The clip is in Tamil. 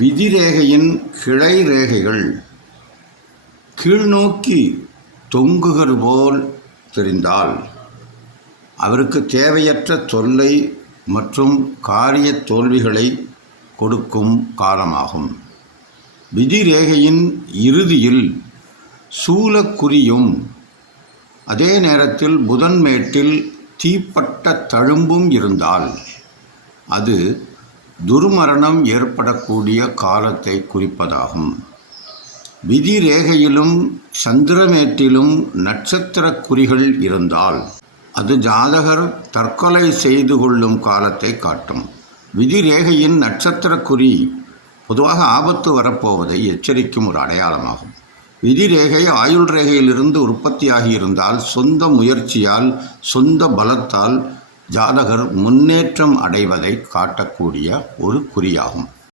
விதிரேகையின் கிளை ரேகைகள் கீழ்நோக்கி தொங்குகிறது போல் தெரிந்தால் அவருக்கு தேவையற்ற தொல்லை மற்றும் காரிய தோல்விகளை கொடுக்கும் காலமாகும். விதிரேகையின் இறுதியில் சூலக்குறியும் அதே நேரத்தில் புதன் மேட்டில் தீப்பட்ட தழும்பும் இருந்தால் அது துர்மரணம் ஏற்படக்கூடிய காலத்தை குறிப்பதாகும். விதிரேகையிலும் சந்திரமேட்டிலும் நட்சத்திர குறிகள் இருந்தால் அது ஜாதகர் தற்கொலை செய்து கொள்ளும் காலத்தை காட்டும். விதிரேகையின் நட்சத்திர குறி பொதுவாக ஆபத்து வரப்போவதை எச்சரிக்கும் ஒரு அடையாளமாகும். விதிரேகை ஆயுள் ரேகையிலிருந்து உற்பத்தியாகி இருந்தால் சொந்த முயற்சியால் சொந்த பலத்தால் ஜாதகர் முன்னேற்றம் அடைவதை காட்டக்கூடிய ஒரு குறியாகும்.